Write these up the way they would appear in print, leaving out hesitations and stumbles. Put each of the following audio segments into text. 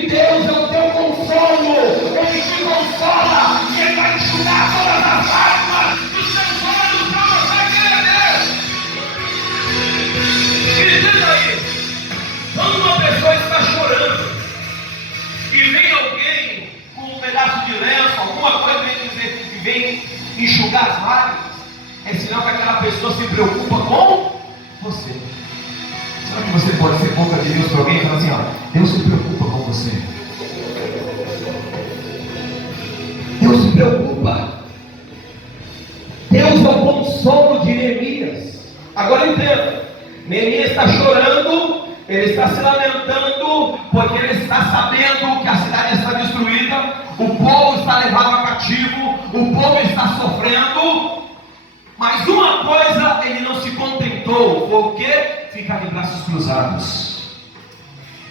que Deus é o teu consolo, Ele te consola, Ele vai enxugar todas as lágrimas dos teus olhos para você querer. Me diz aí, quando uma pessoa está chorando e vem alguém com um pedaço de lenço, alguma coisa que vem enxugar as lágrimas, é sinal que aquela pessoa se preocupa com você. Sabe que você pode ser boca de Deus para alguém e falar assim, ó, Deus se preocupa com você. Deus se preocupa. Deus é o consolo de Neemias. Agora entenda, Neemias está chorando, ele está se lamentando, porque ele está sabendo que a cidade está destruída, o povo está levado a cativo, o povo está sofrendo. Mas uma coisa ele não se contentou, foi o que? Ficar de braços cruzados.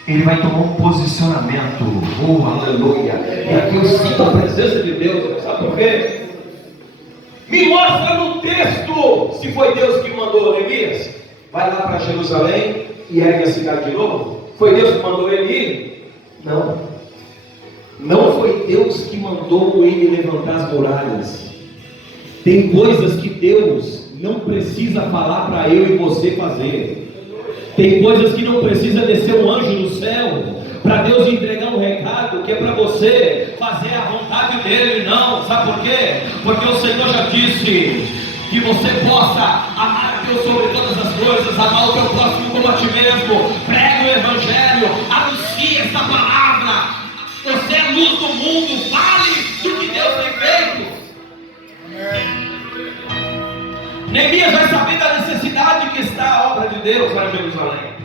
Ele vai tomar um posicionamento. Oh, aleluia! E aqui eu sinto a presença de Deus. Sabe por quê? Me mostra no texto se foi Deus que mandou Neemias. Vai lá para Jerusalém e ergue a cidade de novo. Foi Deus que mandou ele ir? Não. Não foi Deus que mandou ele levantar as muralhas. Tem coisas que Deus não precisa falar para eu e você fazer. Tem coisas que não precisa descer um anjo do céu para Deus entregar um recado que é para você fazer a vontade dele. Não, sabe por quê? Porque o Senhor já disse que você possa amar a Deus sobre todas as coisas, amar o teu próximo como a ti mesmo. Pregue o evangelho, anuncie essa palavra. Você é luz do mundo, fale do que Deus tem feito. Neemias vai saber da necessidade que está a obra de Deus para Jerusalém.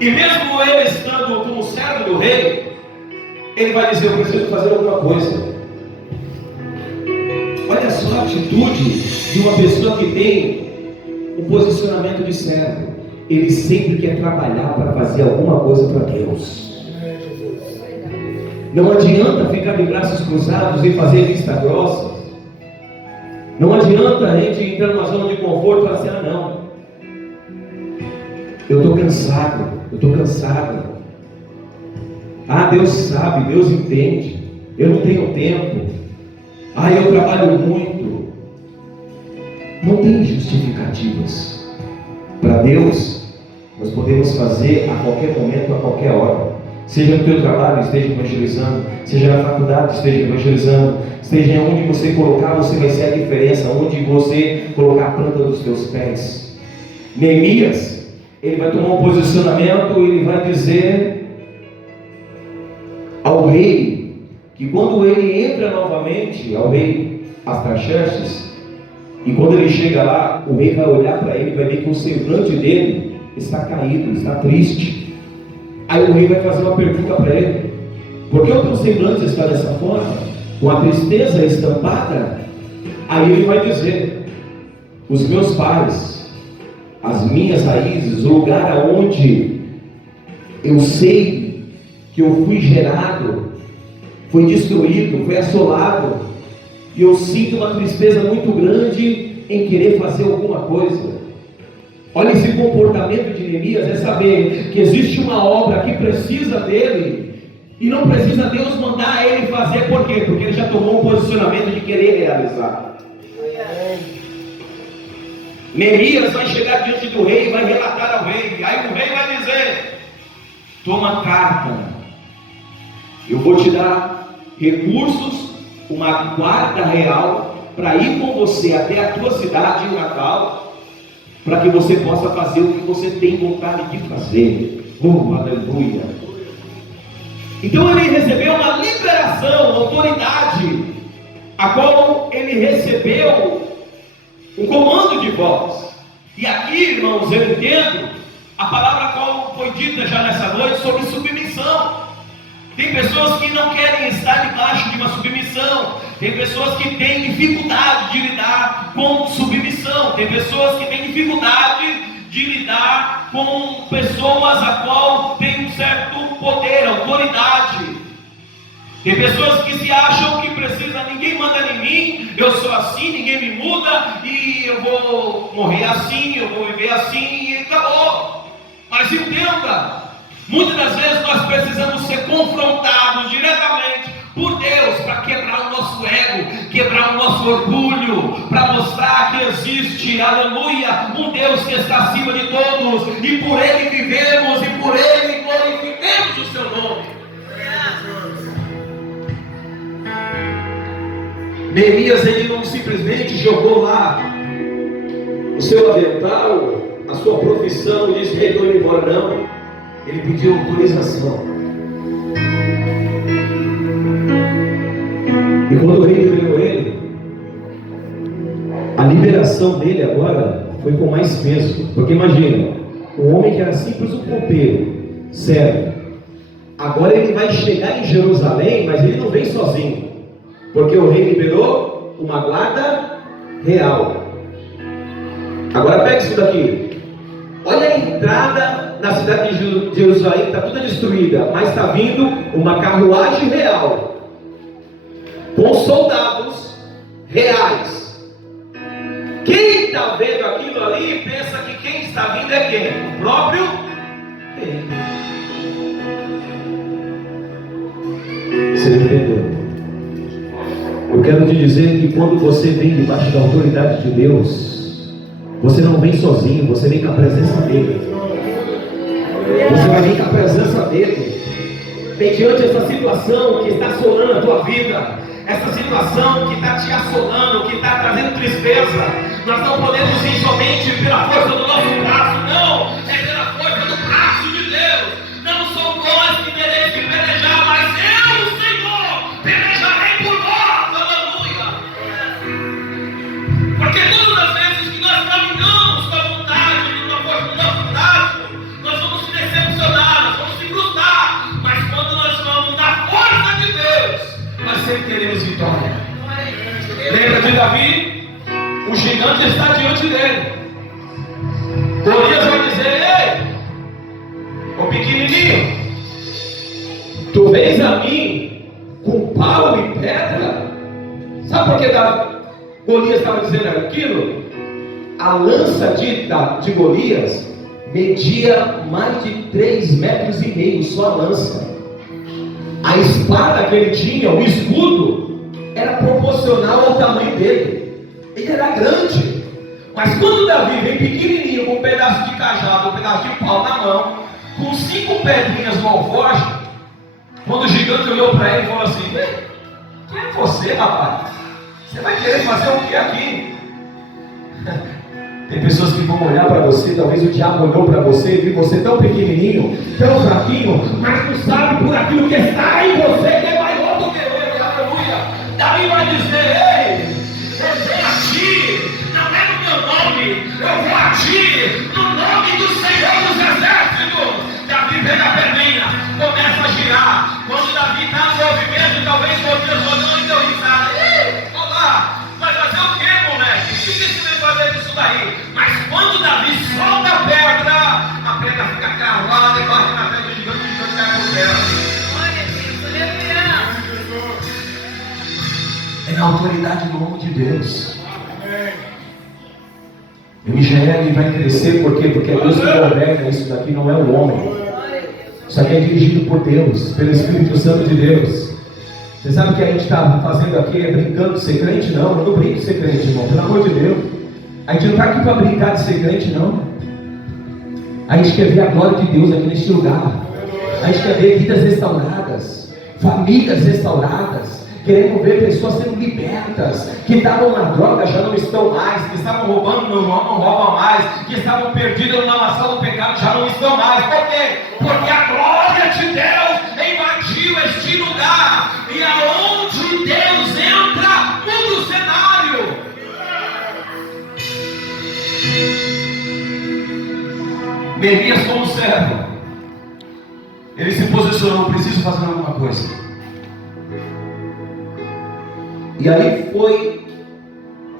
E mesmo ele estando como servo do rei, ele vai dizer, eu preciso fazer alguma coisa. Olha só a atitude de uma pessoa que tem um posicionamento de servo. Ele sempre quer trabalhar para fazer alguma coisa para Deus. Não adianta ficar de braços cruzados e fazer vista grossa. Não adianta a gente entrar numa zona de conforto e falar assim, não, eu estou cansado. Deus sabe, Deus entende, eu não tenho tempo, eu trabalho muito. Não tem justificativas. Para Deus, nós podemos fazer a qualquer momento, a qualquer hora. Seja no teu trabalho, esteja evangelizando. Seja na faculdade, esteja evangelizando. Seja onde você colocar, você vai ser a diferença. Onde você colocar a planta dos teus pés. Neemias, ele vai tomar um posicionamento. Ele vai dizer ao rei que quando ele entra novamente, ao rei Artaxerxes, e quando ele chega lá, o rei vai olhar para ele, vai ver que o semblante dele está caído, está triste. Aí o rei vai fazer uma pergunta para ele: por que o teu semblante está dessa forma? Com a tristeza estampada? Aí ele vai dizer: os meus pais, as minhas raízes, o lugar aonde eu sei que eu fui gerado, foi destruído, foi assolado, e eu sinto uma tristeza muito grande em querer fazer alguma coisa. Olha, esse comportamento de Neemias é saber que existe uma obra que precisa dele e não precisa Deus mandar ele fazer. Por quê? Porque ele já tomou um posicionamento de querer realizar. Neemias vai chegar diante do rei e vai relatar ao rei. Aí o rei vai dizer: toma carta, eu vou te dar recursos, uma guarda real para ir com você até a tua cidade natal, para que você possa fazer o que você tem vontade de fazer. Oh, aleluia! Então ele recebeu uma liberação, autoridade, a qual ele recebeu um comando de voz. E aqui, irmãos, eu entendo a palavra qual foi dita já nessa noite sobre submissão. Tem pessoas que não querem estar debaixo de uma submissão. Tem pessoas que têm dificuldade de lidar com submissão. Tem pessoas que têm dificuldade de lidar com pessoas a qual tem um certo poder, autoridade. Tem pessoas que se acham que precisa, ninguém manda em mim, eu sou assim, ninguém me muda, e eu vou morrer assim, eu vou viver assim, e acabou. Mas entenda, Muitas das vezes nós precisamos ser confrontados diretamente por Deus para quebrar o nosso ego, quebrar o nosso orgulho, para mostrar que existe, aleluia, um Deus que está acima de todos, e por Ele vivemos, e por Ele glorificamos o Seu nome. Neemias, ele não simplesmente jogou lá o seu avental, a sua profissão, e disse: estou indo embora. Não, ele pediu autorização. E quando o rei liberou ele, a liberação dele agora foi com mais peso. Porque imagina, um homem que era simples um copeiro, servo, agora ele vai chegar em Jerusalém, mas ele não vem sozinho, porque o rei liberou uma guarda real. Agora pega isso daqui. Olha a entrada na cidade de Jerusalém, está toda destruída, mas está vindo uma carruagem real, com soldados reais. Quem está vendo aquilo ali pensa que quem está vindo é quem? O próprio rei. Você entendeu? Eu quero te dizer que quando você vem debaixo da autoridade de Deus, você não vem sozinho, você vem com a presença dele. Você vai vir com a presença dele, mediante essa situação que está assolando a tua vida, essa situação que está te assolando, que está trazendo tristeza. Nós não podemos ir somente pela força do nosso braço, não, é pela força do braço de Deus. Não são nós que teremos que pelejar, mas eu, Senhor, pelejarei por nós, aleluia. Porque todas as vezes que nós caminhamos com a vontade, com a força do nosso braço, nós vamos se decepcionar, nós vamos se frustrar. Mas quando nós vamos na força de Deus, nós sempre teremos vitória. Lembra de Davi? O gigante está diante dele. Golias vai dizer: ei, ô pequenininho, tu vens a mim com pau e pedra? Sabe por que Golias estava dizendo aquilo? A lança de Golias media mais de 3,5 metros, só a lança. A espada que ele tinha, o escudo, era proporcional ao tamanho dele. Ele era grande. Mas quando Davi vem pequenininho, com um pedaço de cajado, um pedaço de pau na mão, com 5 pedrinhas no alforje, quando o gigante olhou para ele e falou assim: quem é você, rapaz? Você vai querer fazer o que aqui? Tem pessoas que vão olhar para você, talvez o diabo olhou para você e viu você tão pequenininho, tão fraquinho, mas não sabe por aquilo que está em você, que é maior do que ele, aleluia. Davi vai dizer: ei, eu vou agir, não é no meu nome, eu vou agir no nome do Senhor dos Exércitos. Davi pega a perninha, começa a girar. Quando Davi está no movimento, talvez Golias olhou e deu risada. Olá, vai fazer o que, moleque? O que você vai fazer disso daí? Mas quando Davi solta a pedra fica cravada debaixo da pedra do gigante, o gigante cai por terra. É na autoridade do nome de Deus. E Mijael vai crescer, por quê? Porque é Deus que governa isso daqui, não é o homem. Isso aqui é dirigido por Deus, pelo Espírito Santo de Deus. Você sabe o que a gente está fazendo aqui? É brincando de ser crente? Não, eu não brinco de ser crente, irmão, pelo amor de Deus. A gente não está aqui para brincar de ser crente, não. A gente quer ver a glória de Deus aqui neste lugar. A gente quer ver vidas restauradas, famílias restauradas. Queremos ver pessoas sendo libertas, que estavam na droga, já não estão mais, que estavam roubando, não roubam mais, que estavam perdidas na maçã do pecado, já não estão mais. Por quê? Porque a glória de Deus invadiu este lugar, e aonde Deus entra, muda o cenário. Neemias, como servo, ele se posicionou: preciso fazer alguma coisa. E aí foi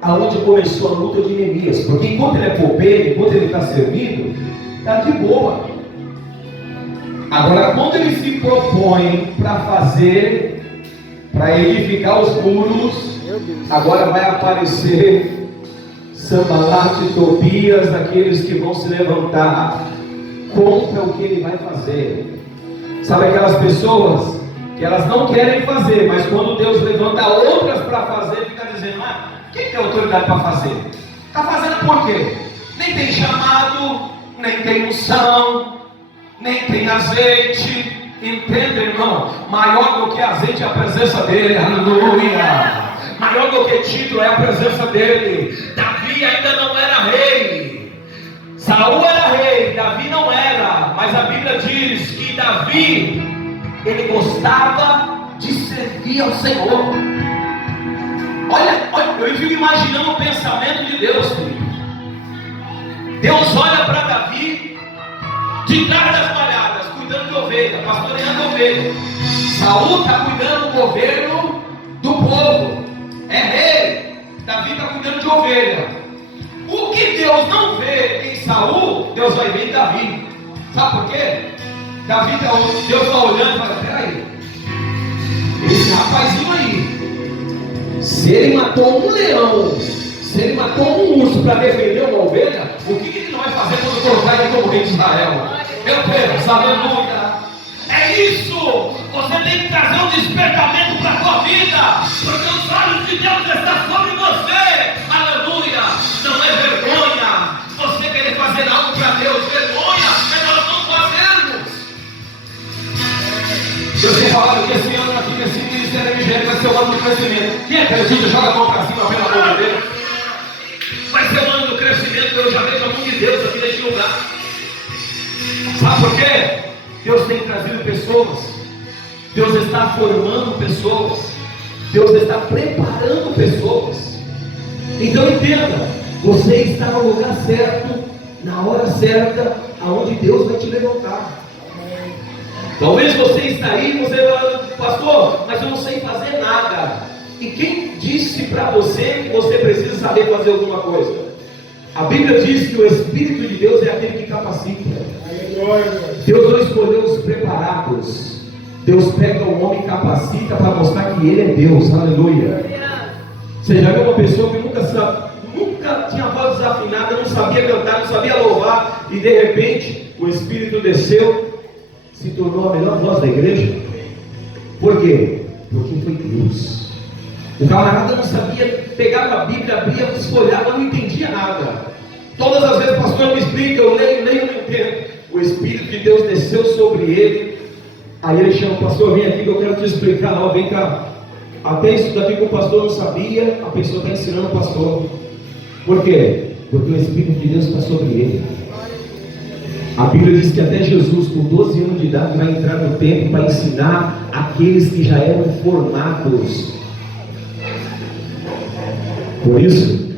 aonde começou a luta de Neemias, porque enquanto ele é copeiro, enquanto ele está servindo, está de boa. Agora, quando ele se propõe para fazer, para edificar os muros, agora vai aparecer Sanbalat e Tobias, aqueles que vão se levantar contra o que ele vai fazer. Sabe aquelas pessoas que elas não querem fazer, mas quando Deus levanta outras para fazer, fica dizendo: ah, quem tem autoridade para fazer? Está fazendo por quê? Nem tem chamado, nem tem unção, nem tem azeite. Entenda, irmão? Maior do que azeite é a presença dele. Aleluia! Maior do que título é a presença dele. Davi ainda não era rei. Saul era rei, Davi não era. Mas a Bíblia diz que Davi, ele gostava de servir ao Senhor. Olha, eu fico imaginando o pensamento de Deus, filho. Deus olha para Davi de trás das malhadas, cuidando de ovelha, pastoreando ovelha. Saul está cuidando do governo do povo. É rei. Davi está cuidando de ovelha. O que Deus não vê em Saul, Deus vai ver em Davi. Sabe por quê? Deus está olhando e fala: peraí, esse rapazinho aí, se ele matou um leão, se ele matou um urso para defender uma ovelha, o que ele não vai fazer quando colocar ele como rei de Israel? Meu Deus, aleluia! É isso! Você tem que trazer um despertamento para a tua vida, porque os olhos de Deus estão sobre você. Aleluia! Não é vergonha você querer fazer algo para Deus. Vergonha é nós não fazermos. Eu tenho falado que esse ano aqui nesse ministério evangélico vai ser o ano do crescimento. Quem acredita, joga a mão para cima, pelo amor de Deus. Vai ser o ano do crescimento. Eu já vejo a mão de Deus aqui neste lugar. Sabe por quê? Deus tem trazido pessoas. Deus está formando pessoas. Deus está preparando pessoas. Então entenda, você está no lugar certo, na hora certa, aonde Deus vai te levantar. Talvez você está aí e você fala: pastor, mas eu não sei fazer nada. E quem disse para você que você precisa saber fazer alguma coisa? A Bíblia diz que o Espírito de Deus é aquele que capacita. Deus não escolheu os preparados. Deus pega o homem e capacita para mostrar que ele é Deus. Aleluia. Você já viu uma pessoa que nunca tinha voz desafinada, não sabia cantar, não sabia louvar, e de repente o Espírito desceu, se tornou a melhor voz da igreja? Por quê? Porque foi Deus. O camarada não sabia, pegava a Bíblia, abria, folheava, não entendia nada. Todas as vezes o pastor me explica, eu leio, não entendo. O Espírito de Deus desceu sobre ele. Aí ele chama: pastor, vem aqui que eu quero te explicar. Ó, vem cá. Até isso daqui que o pastor não sabia, a pessoa está ensinando o pastor. Por quê? Porque o Espírito de Deus está sobre ele. A Bíblia diz que até Jesus, com 12 anos de idade, vai entrar no templo para ensinar aqueles que já eram formados. Por isso,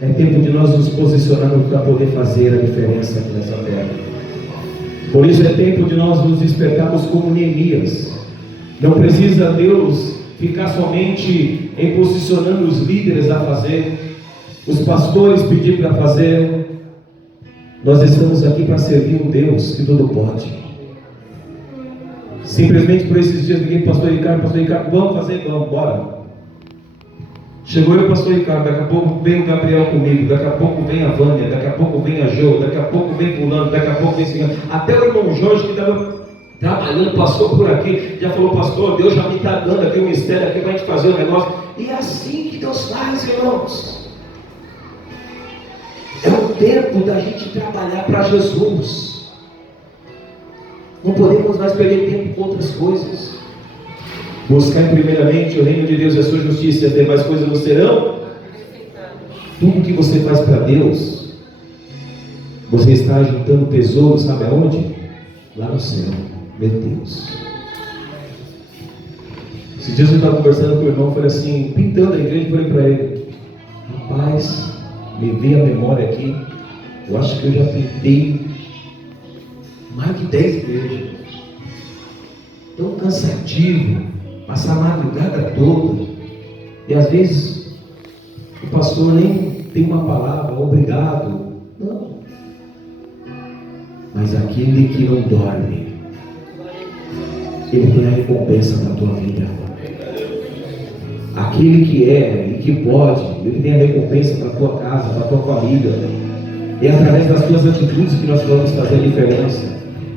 é tempo de nós nos posicionarmos para poder fazer a diferença aqui nessa terra. Por isso é tempo de nós nos despertarmos como Neemias. Não precisa Deus ficar somente em posicionando os líderes a fazer, os pastores pedir para fazer. Nós estamos aqui para servir um Deus que tudo pode. Simplesmente por esses dias liguei para o pastor Ricardo, vamos fazer, vamos, bora. Chegou eu, pastor Ricardo, daqui a pouco vem o Gabriel comigo, daqui a pouco vem a Vânia, daqui a pouco vem a Jo, daqui a pouco vem fulano, daqui a pouco vem esse, até o irmão Jorge que estava trabalhando, passou por aqui, já falou: pastor, Deus já me está dando aqui um mistério aqui para a gente fazer o negócio. E é assim que Deus faz, irmãos. É o tempo da gente trabalhar para Jesus. Não podemos mais perder tempo com outras coisas. Buscar primeiramente o reino de Deus e a sua justiça, e as demais coisas não serão. Tudo que você faz para Deus, você está juntando tesouro, sabe aonde? Lá no céu. Meu Deus. Esses dias eu estava conversando com o irmão, falei assim, pintando a igreja, falei para ele: rapaz, me veio a memória aqui, eu acho que eu já pintei mais de 10 igrejas. Tão cansativo, passar a madrugada toda, e às vezes o pastor nem tem uma palavra, obrigado, não. Mas aquele que não dorme, ele tem a recompensa da tua vida. Aquele que é e que pode, ele tem a recompensa para a tua casa, para a tua família. É através das tuas atitudes que nós vamos fazer a diferença.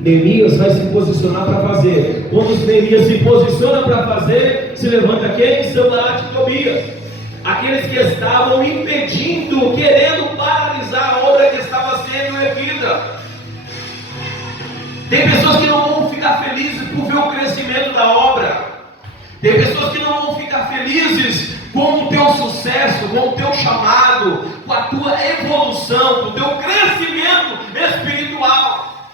Neemias vai se posicionar para fazer. Quando Neemias se posiciona para fazer, se levanta quem? Sanbalate e Tobias. Aqueles que estavam impedindo, querendo paralisar a obra que estava sendo erguida. Tem pessoas que não vão ficar felizes por ver o crescimento da obra. Tem pessoas que não vão ficar felizes com o teu sucesso, com o teu chamado, com a tua evolução, com o teu crescimento espiritual.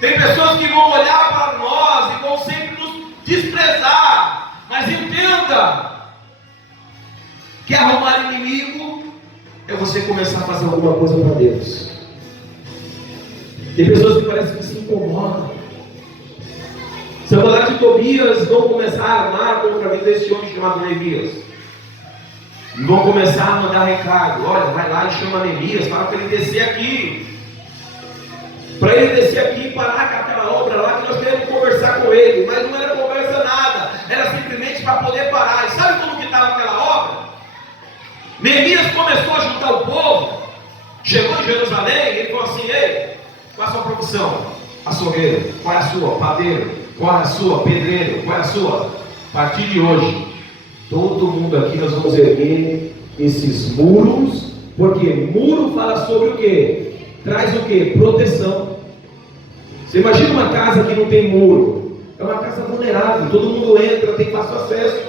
Tem pessoas que vão olhar para nós e vão sempre nos desprezar. Mas entenda que arrumar inimigo é você começar a fazer alguma coisa para Deus. Tem pessoas que parecem que se incomodam. Sanbalate e Tobias vão começar a armar contra a vida desse homem chamado Neemias. E vão começar a mandar recado. Olha, vai lá e chama Neemias, fala para ele descer aqui. Para ele descer aqui e parar com aquela obra lá que nós queremos conversar com ele. Mas não era conversa nada. Era simplesmente para poder parar. E sabe como que estava aquela obra? Neemias começou a juntar o povo. Chegou em Jerusalém e ele falou assim: ei, qual a sua profissão? Açougueiro. Qual é a sua? Padeiro. Qual é a sua? Pedreiro. Qual é a sua? A partir de hoje, todo mundo aqui nós vamos erguer esses muros, porque muro fala sobre o quê? Traz o quê? Proteção. Você imagina uma casa que não tem muro? É uma casa vulnerável, todo mundo entra, tem fácil acesso.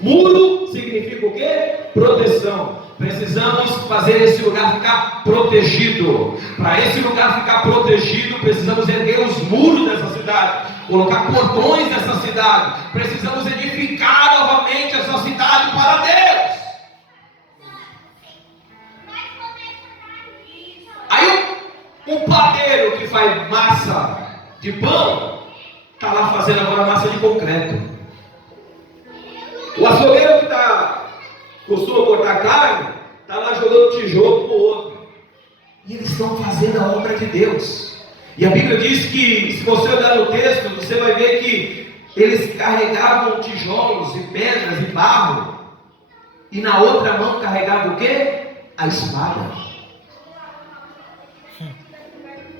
Muro significa o quê? Proteção. Precisamos fazer esse lugar ficar protegido. Para esse lugar ficar protegido, precisamos erguer os muros dessa cidade, colocar portões nessa cidade. Precisamos edificar novamente essa cidade para Deus. Aí o padeiro que faz massa de pão está lá fazendo agora massa de concreto. O açougueiro que costuma cortar carne está lá jogando tijolo para o outro. E eles estão fazendo a obra de Deus. E a Bíblia diz que, se você olhar no texto, você vai ver que eles carregavam tijolos e pedras e barro, e na outra mão carregavam o quê? A espada.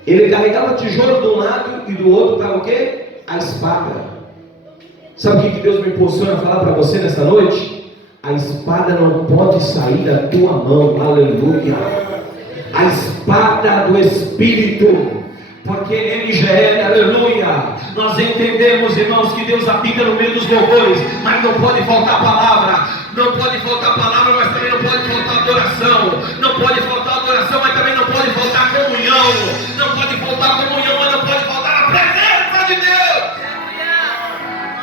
Ele carregava tijolo de um lado e do outro estava o quê? A espada. Sabe o que Deus me impulsiona a falar para você nessa noite? A espada não pode sair da tua mão, aleluia. A espada do Espírito. Porque MGL, aleluia, nós entendemos, irmãos, que Deus habita no meio dos louvores, mas não pode faltar palavra, não pode faltar palavra, mas também não pode faltar adoração, não pode faltar adoração, mas também não pode faltar comunhão, não pode faltar comunhão, mas não pode faltar a presença de Deus.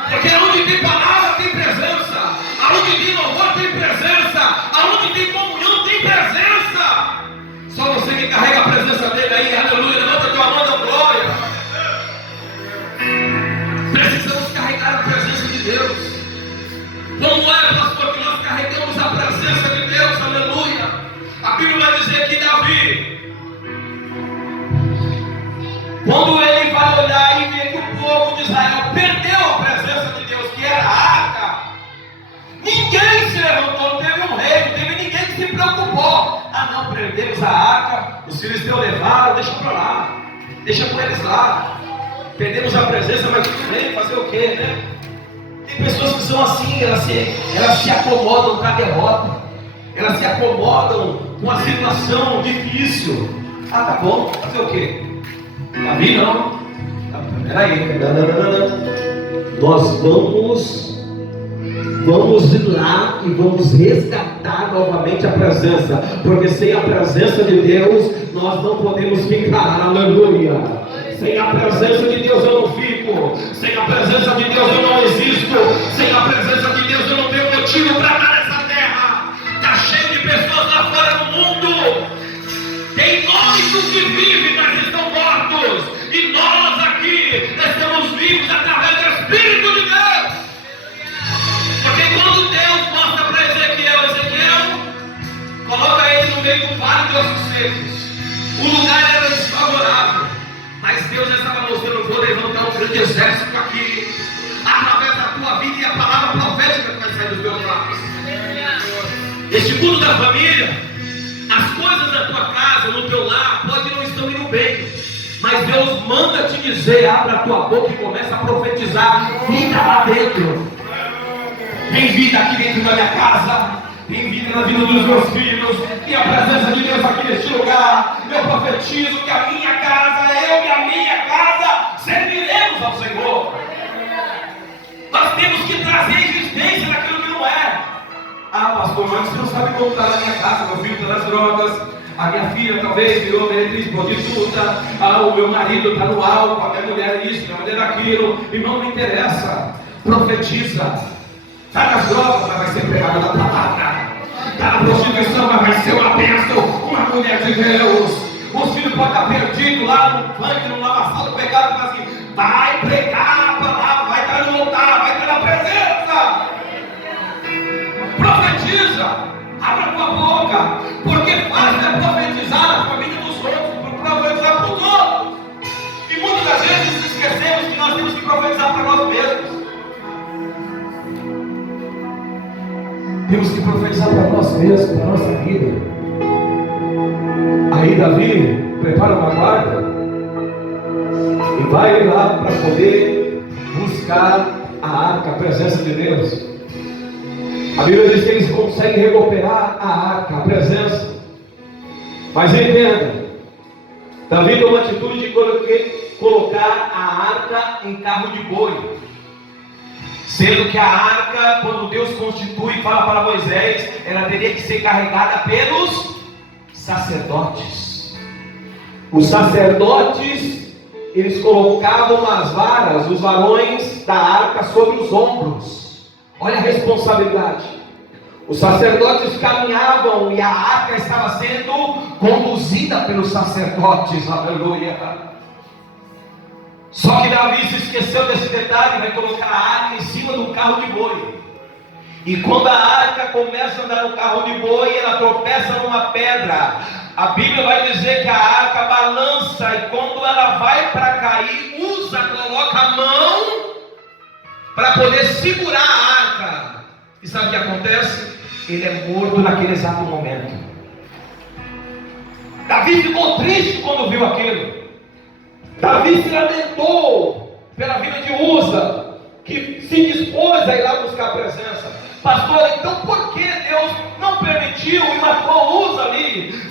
Porque onde tem palavra tem presença, aonde tem louvor tem presença, aonde tem comunhão tem presença. Só você que carrega a presença dele aí, aleluia, levanta tua mão da glória. Precisamos carregar a presença de Deus. Como é, pastor, que nós carregamos a presença de Deus, aleluia? A Bíblia vai dizer que Davi, quando ele vai olhar e ver que o povo de Israel perdeu a presença de Deus, que era a arca, ninguém se levantou, não teve um rei, não teve ninguém que se preocupou. Ah não, perdemos a arca, os filisteus levaram, deixa para lá, deixa com eles lá. Perdemos a presença, mas tudo bem, fazer o quê, né? Tem pessoas que são assim, elas se acomodam com a derrota, elas se acomodam com a situação difícil. Ah, tá bom, fazer o quê? Davi não. Peraí, não. Nós vamos ir lá e vamos resgatar novamente a presença, porque sem a presença de Deus nós não podemos ficar, aleluia. Sem a presença de Deus eu não fico, sem a presença de Deus eu não existo, sem a presença de Deus eu não tenho motivo para estar nessa terra. Está cheio de pessoas lá fora no mundo, tem nomes do que vivem, mas estão mortos, e nós aqui estamos vivos através do Espírito de Deus. Porque quando Deus mostra para Ezequiel, coloca ele no meio do vale de ossos secos, o lugar era desfavorável, mas Deus já estava mostrando: vou levantar um grande exército aqui, através da tua vida e a palavra profética que vai sair dos meus lábios. Este culto da família, as coisas da tua casa, no Mas Deus manda te dizer: abra a tua boca e começa a profetizar vida lá dentro. Tem vida aqui dentro da minha casa, tem vida na vida dos meus filhos, tem a presença de Deus aqui neste lugar. Eu profetizo que a minha casa, eu e a minha casa serviremos ao Senhor. Nós temos que trazer existência naquilo que não é. Ah, pastor, mas você não sabe como está na minha casa. Meu filho está nas drogas, a minha filha talvez virou meretriz prostituta, o meu marido está no álcool, a minha mulher isso, a minha mulher aquilo. Irmão, não interessa. Profetiza. Está nas drogas, mas vai ser pregada da palavra. Está na prostituição, mas vai ser uma bênção, uma mulher de Deus. Os filhos podem estar perdidos lá no funk, no lavaçal do pecado, mas assim, vai pregar a palavra, vai estar no altar, vai estar na presença. Profetiza, abra a tua boca, porque fácil é profetizar na família dos outros, profetizar para os outros. E muitas das vezes esquecemos que nós temos que profetizar para nós mesmos. Temos que profetizar para nós mesmos, para a nossa vida. Aí Davi prepara uma guarda e vai lá para poder buscar a arca, a presença de Deus. A Bíblia diz que eles conseguem recuperar a arca, a presença. Mas entenda, Davi tomou a atitude de colocar a arca em carro de boi. Sendo que a arca, quando Deus constitui e fala para Moisés, ela teria que ser carregada pelos sacerdotes. Os sacerdotes, eles colocavam as varas, os varões da arca sobre os ombros. Olha a responsabilidade. Os sacerdotes caminhavam e a arca estava sendo conduzida pelos sacerdotes. Aleluia. Só que Davi se esqueceu desse detalhe, vai colocar a arca em cima de um carro de boi. E quando a arca começa a andar no carro de boi, ela tropeça numa pedra. A Bíblia vai dizer que a arca balança, e quando ela vai para cair, coloca a mão para poder segurar a arca. E sabe o que acontece? Ele é morto naquele exato momento. Davi ficou triste quando viu aquilo. Davi se lamentou pela vida de Uza, que se dispôs a ir lá buscar a presença. Pastor, então por que Deus não permitiu e matou Uza ali?